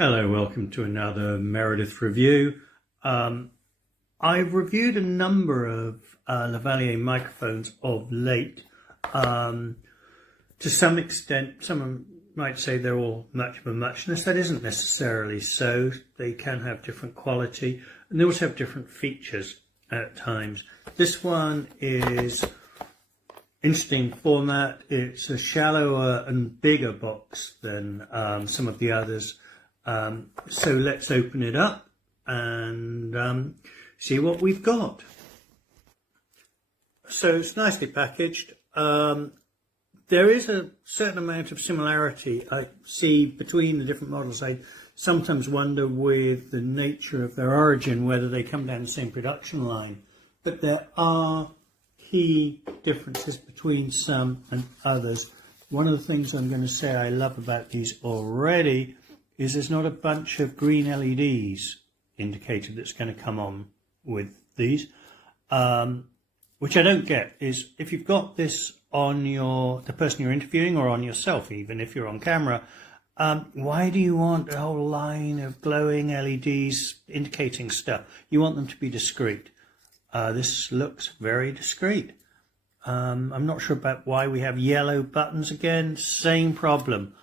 Hello, welcome to another Meredith review. I've reviewed a number of lavalier microphones of late. To some extent, some might say they're all much of a muchness. That isn't necessarily so. They can have different quality and they also have different features at times. This one is interesting format. It's a shallower and bigger box than some of the others. So let's open it up and see what we've got. So it's nicely packaged. There is a certain amount of similarity I see between the different models. I sometimes wonder with the nature of their origin whether they come down the same production line, but there are key differences between some and others. One of the things I'm going to say I love about these already is there's not a bunch of green LEDs indicated that's going to come on with these, which I don't get. Is if you've got this on the person you're interviewing or on yourself, even if you're on camera, why do you want a whole line of glowing LEDs indicating stuff? You want them to be discreet. This looks very discreet. I'm not sure about why we have yellow buttons again. Same problem.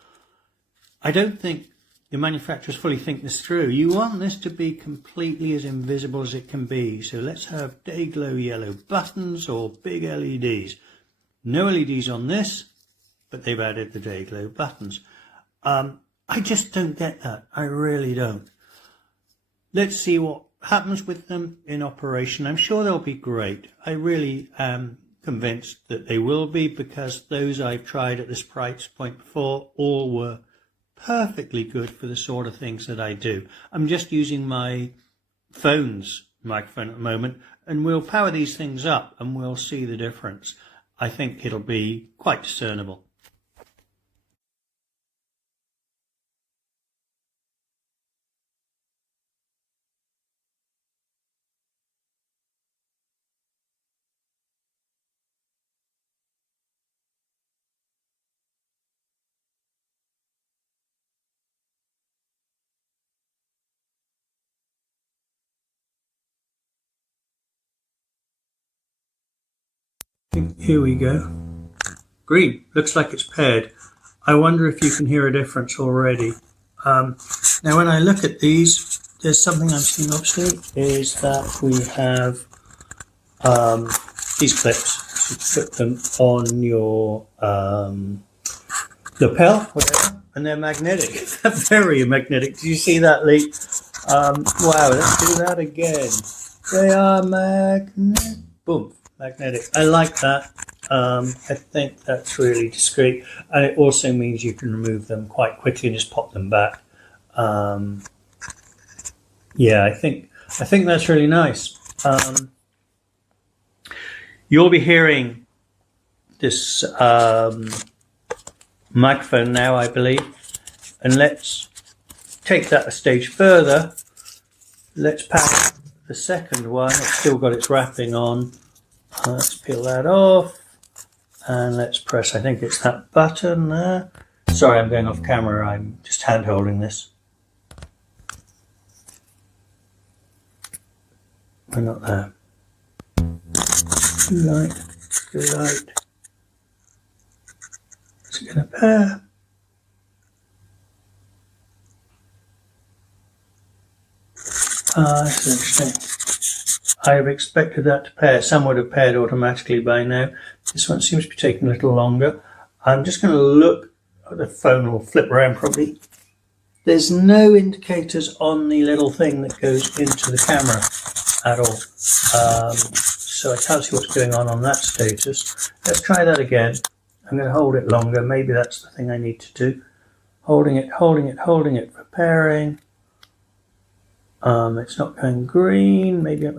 I don't think the manufacturers fully think this through. You want this to be completely as invisible as it can be. So let's have day glow yellow buttons or big LEDs. No LEDs on this, but they've added the day glow buttons. I just don't get that. I really don't. Let's see what happens with them in operation. I'm sure they'll be great. I really am convinced that they will be, because those I've tried at this price point before all were perfectly good for the sort of things that I do. I'm just using my phone's microphone at the moment, and we'll power these things up and we'll see the difference. I think it'll be quite discernible. Here we go. Green. Looks like it's paired. I wonder if you can hear a difference already. Now when I look at these, there's something I'm seeing obviously, is that we have these clips. You put them on your lapel, whatever, and they're magnetic. They're very magnetic. Did you see that, Lee? Wow, let's do that again. They are magnetic. Boom. Magnetic. I like that. I think that's really discreet, and it also means you can remove them quite quickly and just pop them back. Yeah, I think that's really nice. You'll be hearing this microphone now, I believe, and let's take that a stage further. Let's pack the second one. It's still got its wrapping on. Let's peel that off and let's press, I think it's that button there. Sorry, I'm going off camera, I'm just hand holding this. We're not there. Too light, too light. Is it going to pair? That's interesting. I have expected that to pair. Some would have paired automatically by now. This one seems to be taking a little longer. I'm just going to look at the phone, will flip around probably. There's no indicators on the little thing that goes into the camera at all. So I can't see what's going on that status. Let's try that again. I'm going to hold it longer. Maybe that's the thing I need to do. Holding it for pairing. It's not going green. Maybe I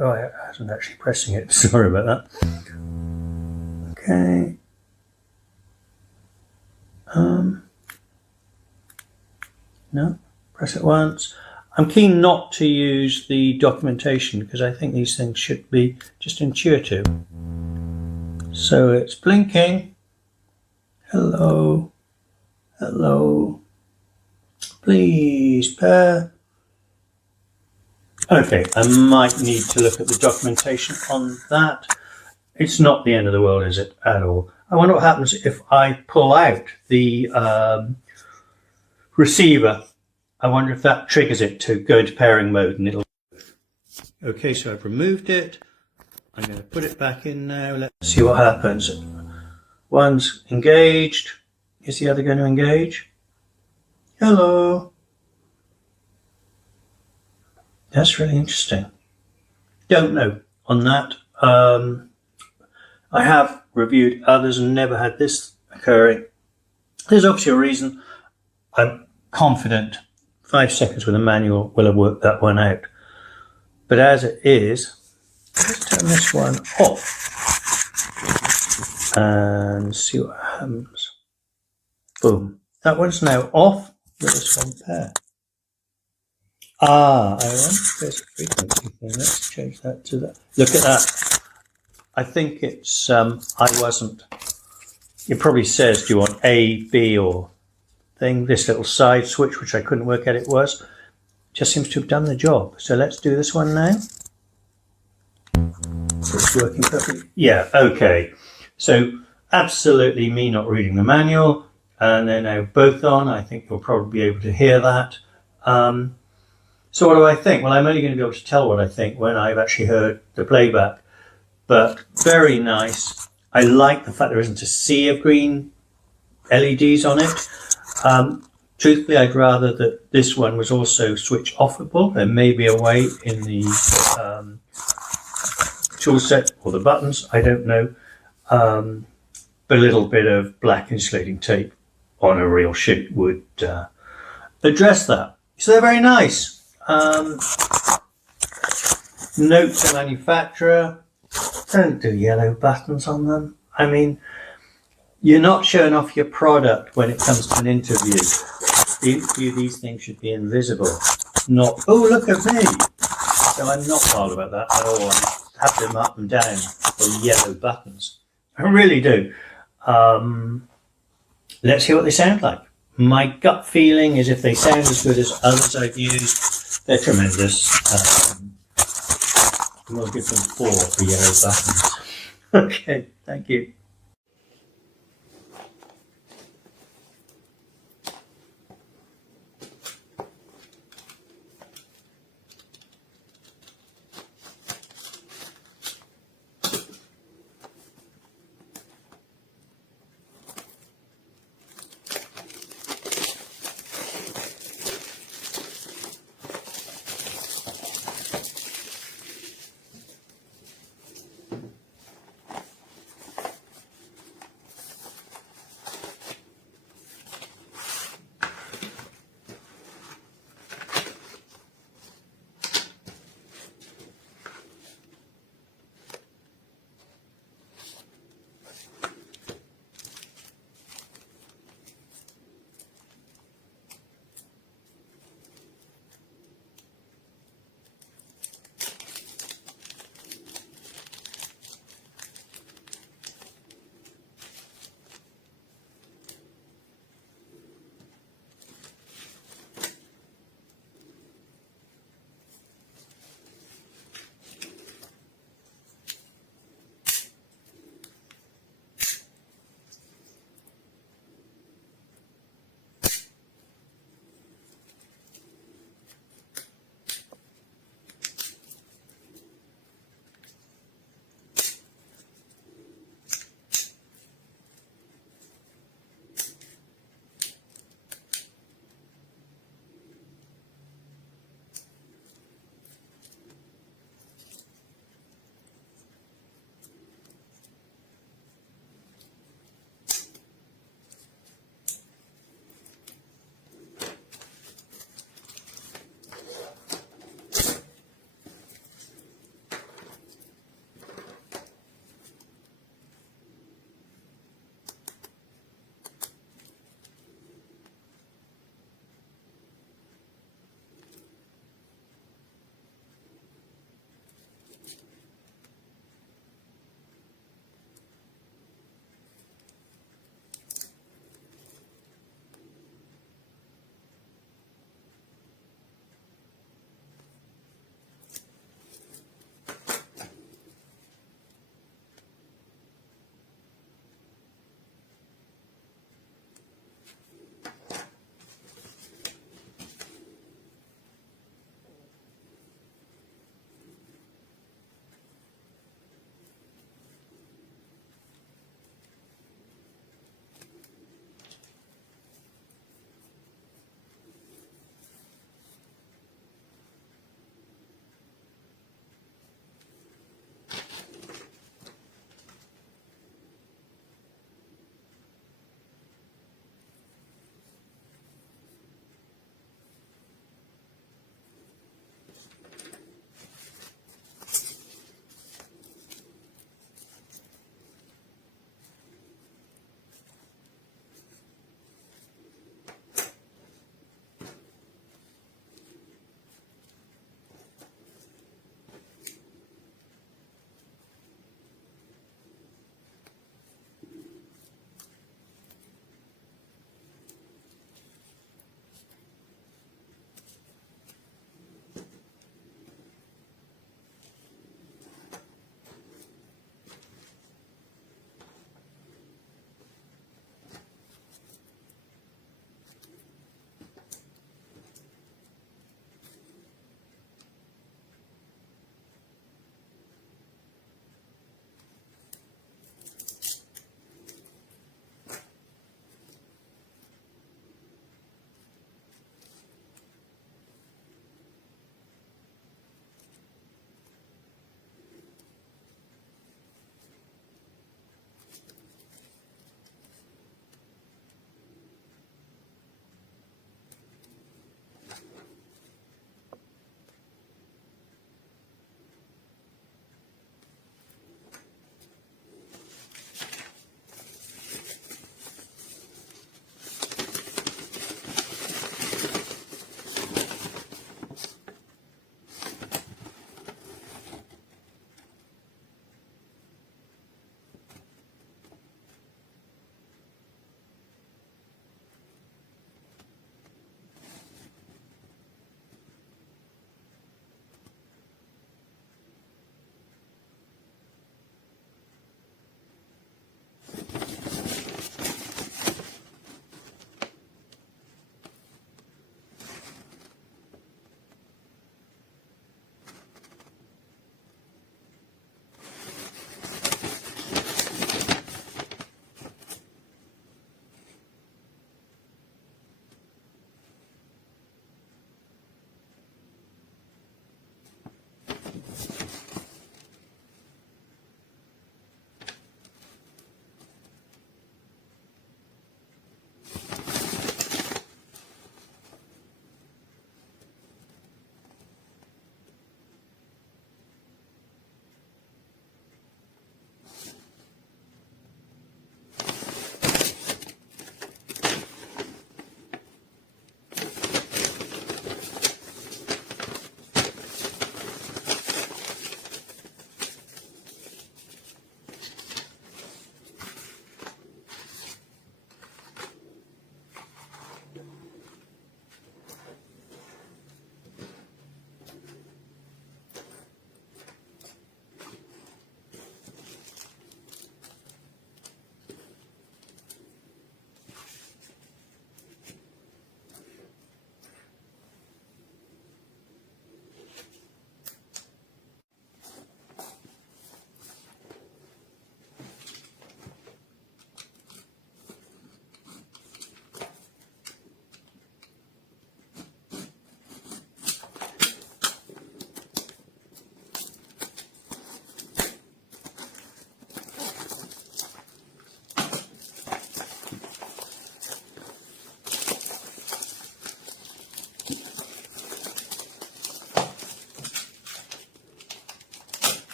wasn't actually pressing it. Sorry about that. Okay. No, press it once. I'm keen not to use the documentation because I think these things should be just intuitive. So it's blinking. Hello. Hello. Please pair. Okay, I might need to look at the documentation on that. It's not the end of the world, is it, at all? I wonder what happens if I pull out the receiver. I wonder if that triggers it to go into pairing mode and it'll... Okay, so I've removed it. I'm going to put it back in now. Let's see what happens. One's engaged. Is the other going to engage? Hello. That's really interesting. Don't know on that. I have reviewed others and never had this occurring. There's obviously a reason. I'm confident 5 seconds with a manual will have worked that one out. But as it is, let's turn this one off and see what happens. Boom. That one's now off with this one pair. I wonder if there's a frequency thing. Let's change that to that. Look at that. I think it's, it probably says, do you want A, B, or thing? This little side switch, which I couldn't work out it was, just seems to have done the job. So let's do this one now. It's working perfectly. Yeah, okay. So absolutely me not reading the manual, and they're now both on. I think you'll probably be able to hear that. So what do I think? Well, I'm only going to be able to tell what I think when I've actually heard the playback. But very nice. I like the fact there isn't a sea of green LEDs on it. Truthfully, I'd rather that this one was also switch offable. There may be a way in the tool set or the buttons, I don't know. But a little bit of black insulating tape on a real shoot would address that. So they're very nice. Note to manufacturer, don't do yellow buttons on them. I mean, you're not showing off your product when it comes to an interview. The interview, these things should be invisible, not, oh, look at me. So I'm not wild about that at all. I have them up and down for yellow buttons. I really do. Let's hear what they sound like. My gut feeling is if they sound as good as others I've used, they're tremendous. We'll give them 4 for yellow buttons. Okay, thank you.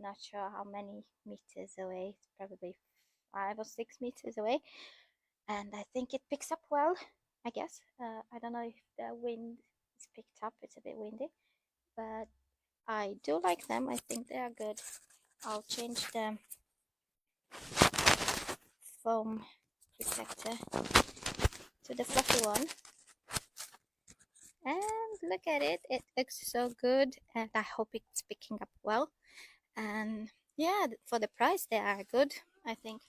Not sure how many meters away. It's probably 5 or 6 meters away, and I think it picks up well. I guess I don't know if the wind is picked up. It's a bit windy, but I do like them. I think they are good. I'll change the foam protector to the fluffy one, and look at it. It looks so good, and I hope it's picking up well. And yeah, for the price they are good, I think.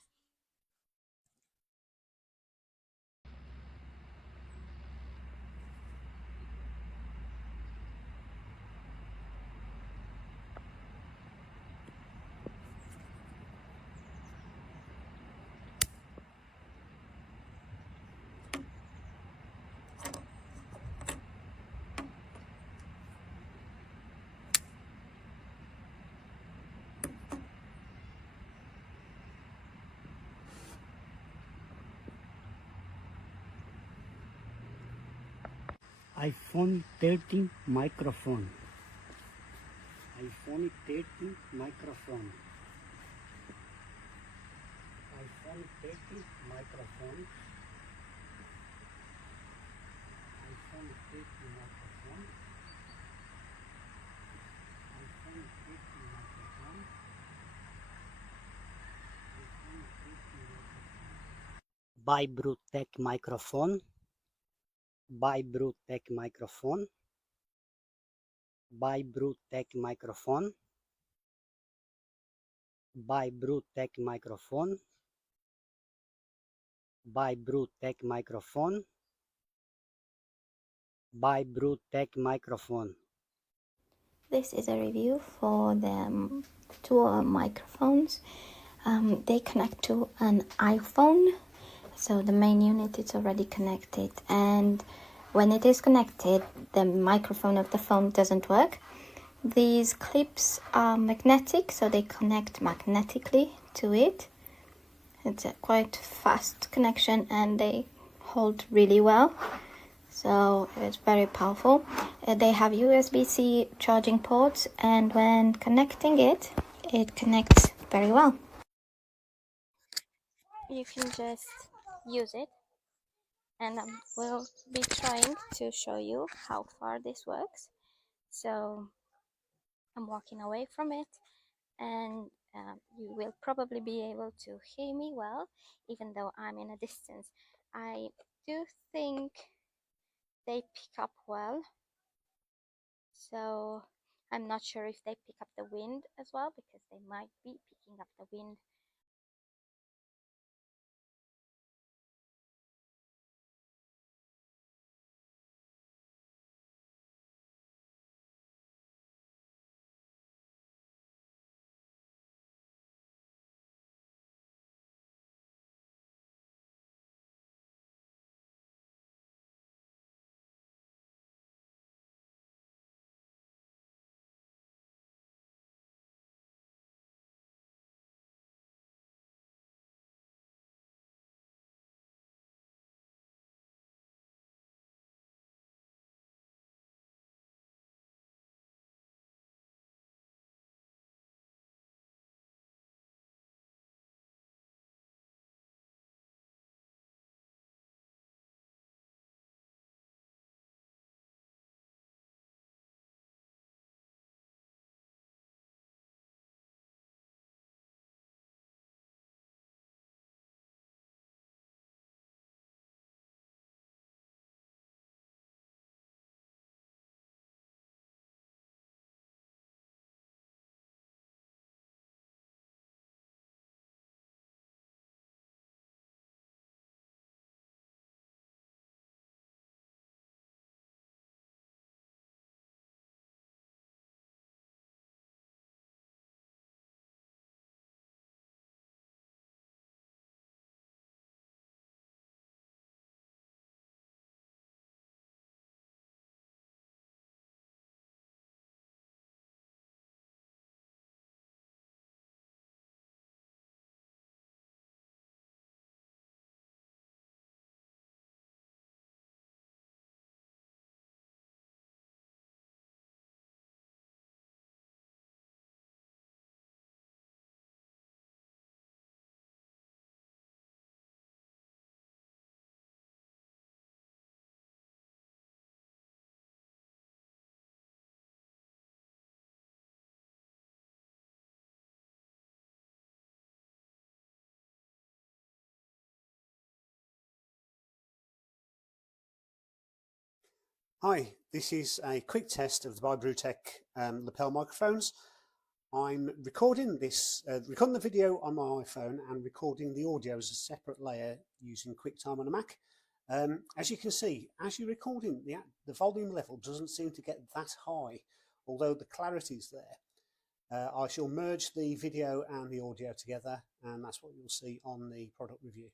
iPhone 13 microphone. iPhone 13 microphone. iPhone 13 microphone. iPhone 13 microphone. iPhone 13 microphone. iPhone 13 microphone. BYbrutek microphone. BYbrutek microphone. BYbrutek microphone. BYbrutek microphone. BYbrutek microphone. BYbrutek microphone. This is a review for the two microphones. They connect to an iPhone, so the main unit is already connected, and when it is connected the microphone of the phone doesn't work. These clips are magnetic, so they connect magnetically to it. It's a quite fast connection and they hold really well, so it's very powerful. They have USB-C charging ports, and when connecting it, it connects very well. You can just use it, and I will be trying to show you how far this works. So I'm walking away from it, and you will probably be able to hear me well, even though I'm in a distance. I do think they pick up well, so I'm not sure if they pick up the wind as well, because they might be picking up the wind Hi, this is a quick test of the BYbrutek lapel microphones. I'm recording the video on my iPhone and recording the audio as a separate layer using QuickTime on a Mac. As you can see, as you're recording, the volume level doesn't seem to get that high, although the clarity is there. I shall merge the video and the audio together, and that's what you'll see on the product review.